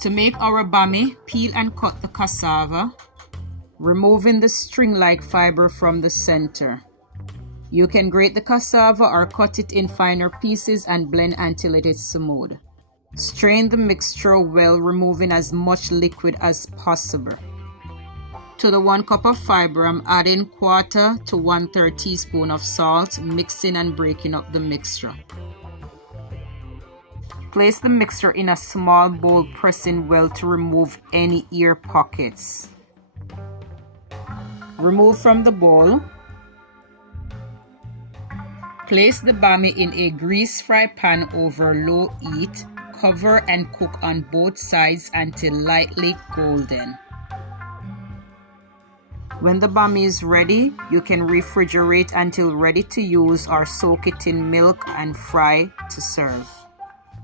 To make our bammy, peel and cut the cassava, removing the string-like fiber from the center. You can grate the cassava or cut it in finer pieces and blend until it is smooth. Strain the mixture well, removing as much liquid as possible. To the 1 cup of fiber, I'm adding 1/4 to 1/3 teaspoon of salt, mixing and breaking up the mixture. Place the mixture in a small bowl, pressing well to remove any air pockets. Remove from the bowl. Place the bammy in a grease fry pan over low heat. Cover and cook on both sides until lightly golden. When the bammy is ready, you can refrigerate until ready to use or soak it in milk and fry to serve.